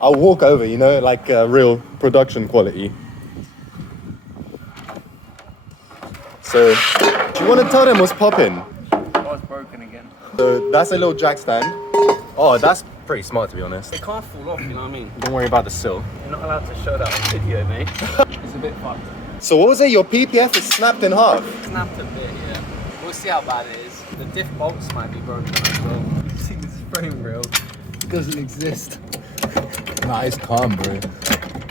I'll walk over, you know, like real production quality. So, do you want to tell them what's popping? Oh, it's broken again. So that's a little jack stand. Oh, that's pretty smart to be honest. It can't fall off, you know what I mean? Don't worry about the sill. You're not allowed to show that on video, mate. It's a bit fucked. So what was it? Your PPF is snapped in half. Snapped a bit, yeah. We'll see how bad it is. The diff bolts might be broken as well. You see this frame rail? It doesn't exist. Nah, it's calm, bro.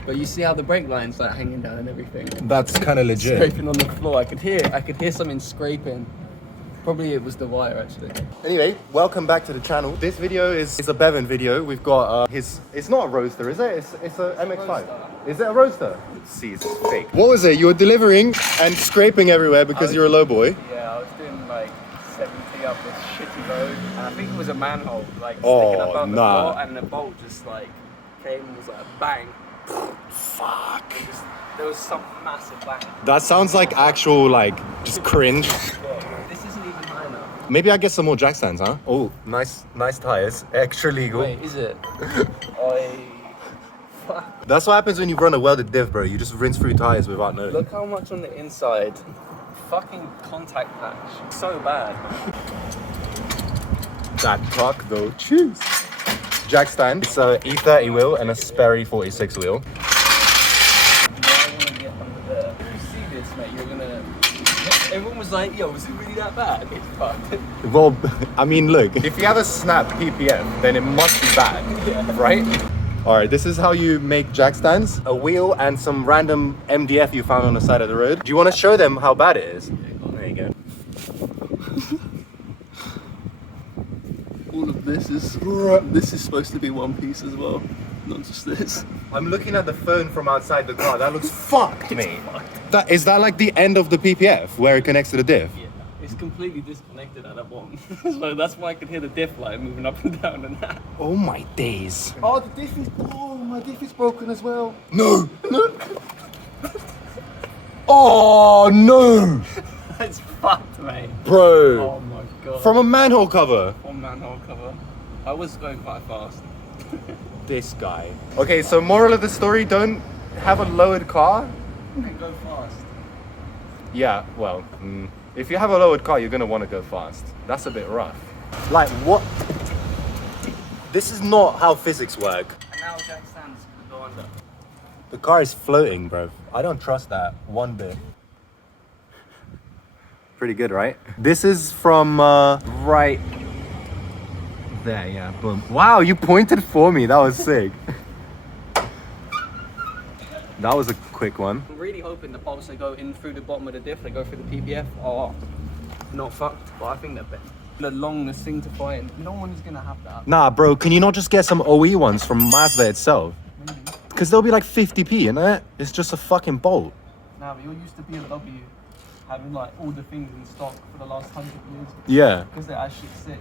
But you see how the brake line's like hanging down and everything? That's kind of legit. Scraping on the floor. I could hear something scraping. Probably it was the wire actually. Anyway, welcome back to the channel. This video is a Bevan video. We've got it's not a Roadster, is it? It's a MX5. Roadster. Is it a Roadster? See, it's fake. What was it? You were delivering and scraping everywhere because you're a low boy? Yeah, I was doing like 70 up this shitty road. And I think it was a manhole like sticking Oh, up on the nah. floor, and the bolt just like came and was like a bang. Fuck. There was some massive bang. That sounds like actual, like, just cringe. Yeah, this isn't even high enough. Maybe I get some more jack stands, huh? Oh, nice tires. Extra legal. Wait, is it? Fuck. That's what happens when you run a welded div, bro. You just rinse through tires without knowing. Look how much on the inside. Fucking contact patch. So bad. That cock though, cheers. Jack stand. It's a E30 wheel and a Sperry 46 wheel. Everyone was like, yo, was it really that bad? It's fucked. Well, I mean, look, if you have a snap PPF, then it must be bad, Yeah. right? All right, this is how you make jack stands. A wheel and some random MDF you found on the side of the road. Do you want to show them how bad it is? There you go. All of this is supposed to be one piece as well, not just this. I'm looking at the phone from outside the car. That looks fucked, mate. Is that like the end of the PPF where it connects to the diff? Yeah, it's completely disconnected at that bottom. So that's why I could hear the diff light moving up and down and that. Oh my days. Oh, the diff is, oh, my diff is broken as well. No. Oh no. It's fucked, mate. Bro. Oh my god. From a manhole cover. From manhole cover. I was going quite fast. This guy. Okay, so moral of the story, don't have a lowered car. And go fast. Yeah, well, if you have a lowered car, you're gonna want to go fast. That's a bit rough. Like, what? This is not how physics work. And now jack stands could go under. The car is floating, bro. I don't trust that one bit. Pretty good, right? This is from right there, yeah, boom. Wow, you pointed for me. That was sick. That was a quick one. I'm really hoping the bolts that go in through the bottom of the diff, they go through the PPF, are not fucked, but I think they're better. The longness thing to find, no one is gonna have that. Nah, bro, can you not just get some OE ones from Mazda itself? Because they'll be like 50p, innit? It's just a fucking bolt. Nah, but you're used to BMW having like all the things in stock for the last 100 years. Yeah. Because they're actually sick.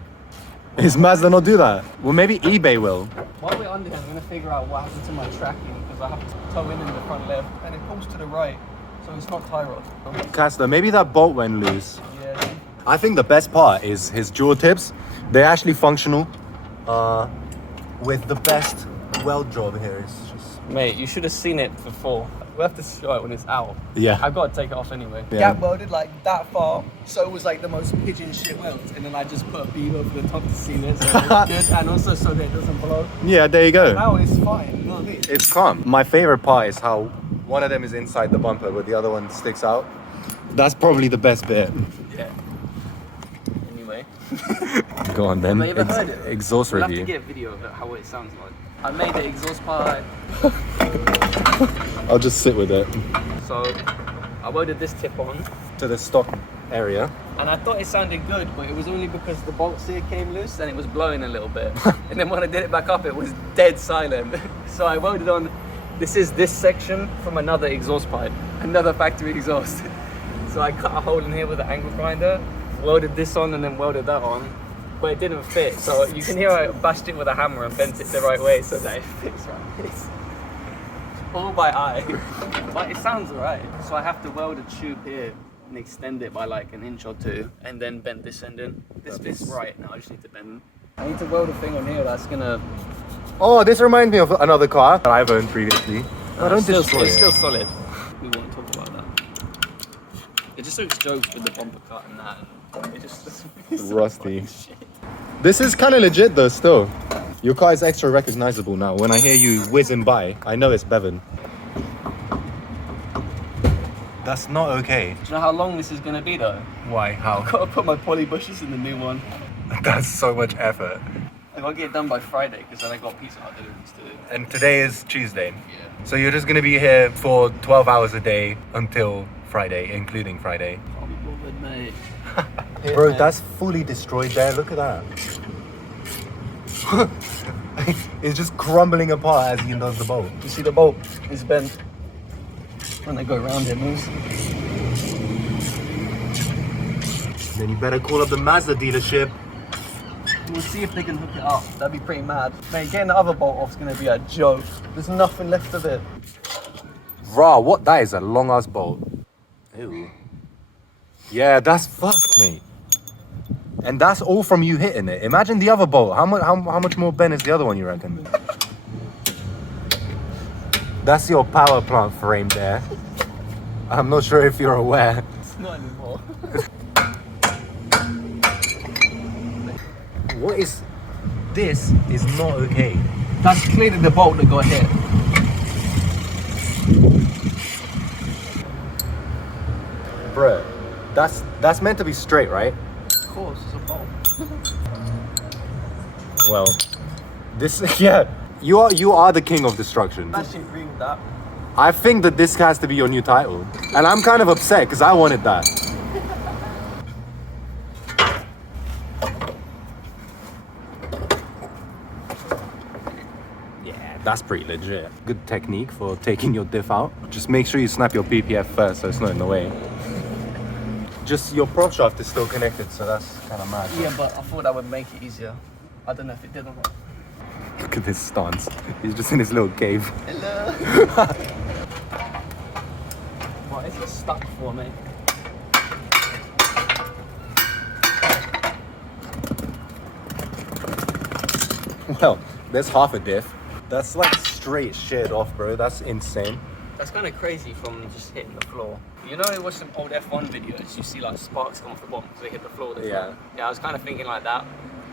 Is Mazda not do that? Well, maybe eBay will. While we're under here, I'm gonna figure out what happened to my tracking because I have to tow in the front left and it pulls to the right, so it's not tie rod. Castor, maybe that bolt went loose. Yeah. I think the best part is his jewel tips. They're actually functional. With the best weld job here. It's just... Mate, you should have seen it before. We'll have to show it when it's out. Yeah. I've got to take it off anyway. Yeah. Gap welded like that far, so it was like the most pigeon shit weld. And then I just put a beam over the top to seal it, so it's good. And also so that it doesn't blow. Yeah, there you go. Now it's fine, you know what I mean? It's calm. My favorite part is how one of them is inside the bumper, but the other one sticks out. That's probably the best bit. Yeah. Anyway. Go on then. Have you ever heard it? Exhaust We'll review. have to get a video of it, how it sounds like. I made the exhaust pipe. I'll just sit with it. So I welded this tip on. To the stock area. And I thought it sounded good, but it was only because the bolts here came loose and it was blowing a little bit. And then when I did it back up, it was dead silent. So I welded on, this is this section from another exhaust pipe, another factory exhaust. So I cut a hole in here with an angle grinder, welded this on and then welded that on. But it didn't fit, so you can hear I bashed it with a hammer and bent it the right way so that it fits right. It's all by eye, but it sounds alright. So I have to weld a tube here and extend it by like 1 inch or 2 and then bend this end in. This fits right now, I just need to bend. I need to weld a thing on here that's gonna Oh, this reminds me of another car that I've owned previously. Oh, don't destroy It's it. still solid. We won't talk about that. It just looks jokes with the bumper cut and that. And it just Rusty. This is kind of legit though still. Your car is extra recognizable now. When I hear you whizzing by, I know it's Bevan. That's not okay. Do you know how long this is going to be though? Why? How? I've got to put my poly bushes in the new one. That's so much effort. I got to get it done by Friday because then I got pizza hut deliveries to do. And today is Tuesday. Yeah. So you're just going to be here for 12 hours a day until Friday, including Friday. I'll be bothered, mate. Bro, that's fully destroyed there. Look at that. It's just crumbling apart as he does the bolt. You see the bolt is bent. When they go around it moves. Then you better call up the Mazda dealership. We'll see if they can hook it up. That'd be pretty mad. Mate, getting the other bolt off is going to be a joke. There's nothing left of it. Rah, what? That is a long ass bolt. Ew. Yeah, that's fucked, mate. And that's all from you hitting it. Imagine the other bolt. How much more bent is the other one, you reckon? That's your power plant frame there. I'm not sure if you're aware. It's not anymore. What is... This is not okay. That's clearly the bolt that got hit. Bruh, that's meant to be straight, right? Of course, it's a bolt. Well, this... Yeah. You are the king of destruction. I actually agree with that. I think that this has to be your new title. And I'm kind of upset because I wanted that. Yeah, that's pretty legit. Good technique for taking your diff out. Just make sure you snap your PPF first so it's not in the way. Just your prop shaft is still connected, so that's kind of mad. Yeah, but I thought that would make it easier. I don't know if it did or not. Look at this stance. He's just in his little cave. Hello. What is this stuck for, mate? Well, there's half a diff. That's like straight shit off, bro. That's insane. That's kind of crazy from just hitting the floor. You know, I watched some old F1 videos. You see like sparks come off the bottom because they hit the floor. Yeah. Yeah, I was kind of thinking like that.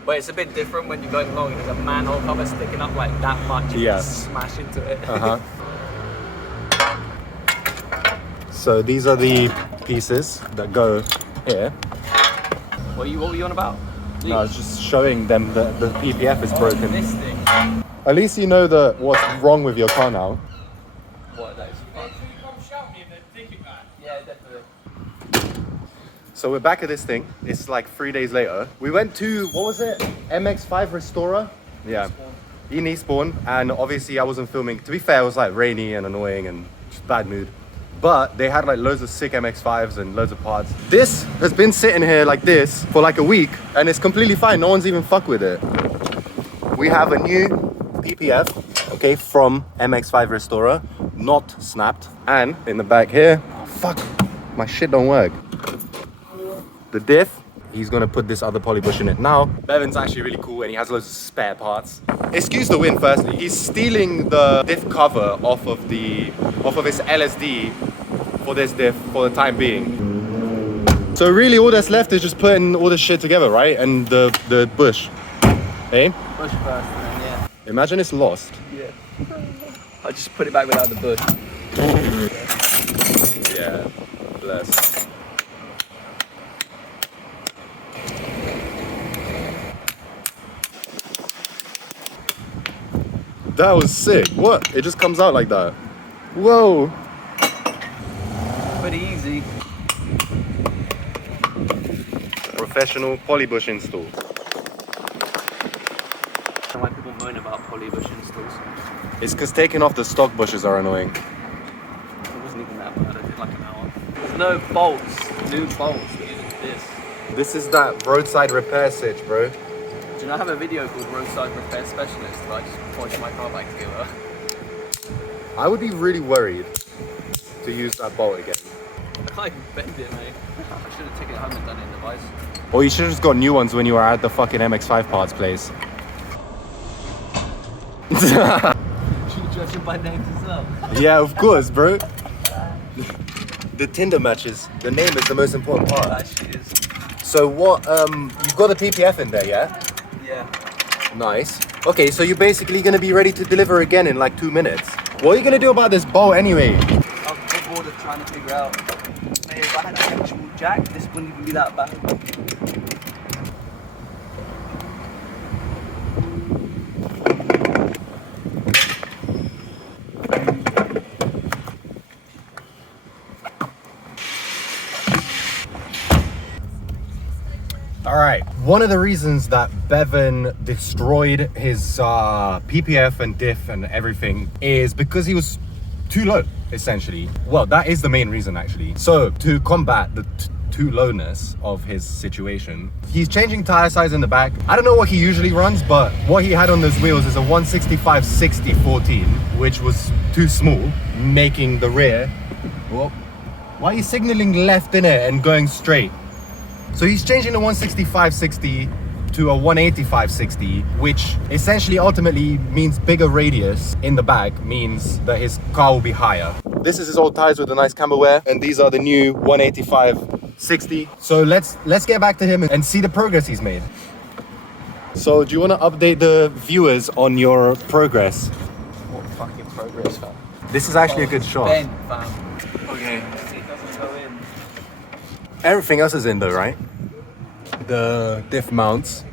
But it's a bit different when you're going along and there's a manhole cover sticking up like that much. And Yeah. you just smash into it. Uh-huh. So these are the pieces that go here. What were you on about? No, I was just showing them that the PPF is broken. This thing. At least you know what's wrong with your car now. What, that is fun. Yeah, definitely. So we're back at this thing. It's like 3 days later. We went to, what was it? MX5 Restorer? Yeah. In Eastbourne. And obviously I wasn't filming. To be fair, it was like rainy and annoying and just bad mood. But they had like loads of sick MX5s and loads of parts. This has been sitting here like this for like a week and it's completely fine. No one's even fucked with it. We have a new PPF, okay, from MX5 Restorer, not snapped. And in the back here, oh, fuck, my shit don't work. The diff, he's gonna put this other poly bush in it. Now, Bevan's actually really cool and he has loads of spare parts. Excuse the wind firstly, he's stealing the diff cover off of his LSD for this diff for the time being. So really all that's left is just putting all this shit together, right? And the bush, eh? Bush first and then, yeah. Imagine it's lost. Yeah. I just put it back without the bush. Yeah, bless. That was sick. What? It just comes out like that. Whoa. Pretty easy. Professional polybush install. I don't know why people moan about polybush installs. It's because taking off the stock bushes are annoying. It wasn't even that bad. I did like an hour. There's no bolts, new bolts. It's this. This is that roadside repair stitch, bro. Do you know I have a video called Roadside Repair Specialist where I just polish my car back together? I would be really worried to use that bolt again. I can't even bend it, mate. I should have taken it home and done it in the vice. Or you should have just got new ones when you were at the fucking MX5 parts place. Judging by names as well. Yeah, of course, bro. The Tinder matches. The name is the most important part. That shit is. So what, you've got the PPF in there, yeah? Yeah. Nice. Okay, so you're basically gonna be ready to deliver again in like 2 minutes. What are you gonna do about this bolt anyway? I'm bored of trying to figure out. Hey, if I had an actual jack, this wouldn't even be that bad. All right, one of the reasons that Bevan destroyed his PPF and diff and everything is because he was too low, essentially. Well, that is the main reason, actually. So to combat the too lowness of his situation, he's changing tire size in the back. I don't know what he usually runs, but what he had on those wheels is a 165/60/14, which was too small, making the rear. Whoa. Why are you signaling left in it and going straight? So he's changing the 165/60 to a 185/60, which essentially ultimately means bigger radius in the back, means that his car will be higher. This is his old tires with a nice camber wear, and these are the new 185/60. So let's get back to him and see the progress he's made. So do you want to update the viewers on your progress? What fucking progress, fam? This is actually a good shot. Ben, fam. Okay. It doesn't go in. Everything else is in though, right? The diff mounts.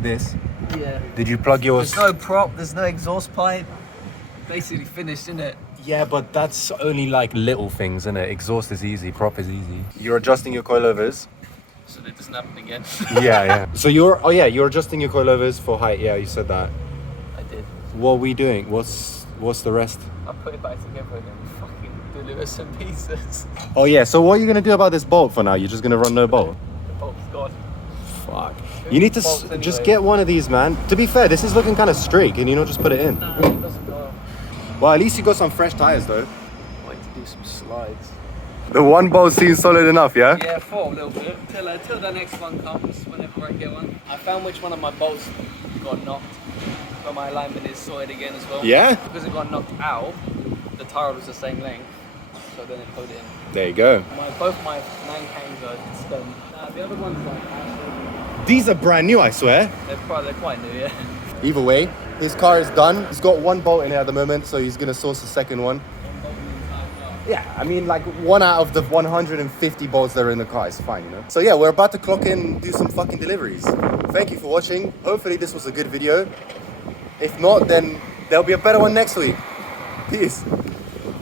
This. Yeah. Did you plug yours? There's no prop, there's no exhaust pipe. Basically finished, isn't it? Yeah, but that's only like little things, isn't it? Exhaust is easy, prop is easy. You're adjusting your coilovers. So that doesn't happen again. Yeah. So you're adjusting your coilovers for height. Yeah, you said that. I did. What are we doing? What's the rest? I put it back together and then fucking deliver some pieces. Oh yeah. So what are you gonna do about this bolt for now? You're just gonna run no bolt? The bolt's gone. Fuck. You need to just get one of these, man. To be fair, this is looking kind of straight. Can you not just put it in? No, it doesn't go. Well, at least you got some fresh tires though. Wait to do some slides. The one bolt seems solid enough, yeah? Yeah, for a little bit. Till the next one comes, whenever I get one. I found which one of my bolts got knocked, but my alignment is sorted again as well. Yeah? Because it got knocked out, the tire was the same length, so then it put it in. There you go. Both my 9Ks are done. The other one's like actually, These are brand new, I swear. they're quite new, yeah. Either way, his car is done. He's got one bolt in it at the moment, so he's gonna source the second one. Yeah, I mean, like one out of the 150 bolts that are in the car is fine, you know? So yeah, we're about to clock in and do some fucking deliveries. Thank you for watching. Hopefully this was a good video. If not, then there'll be a better one next week. Peace.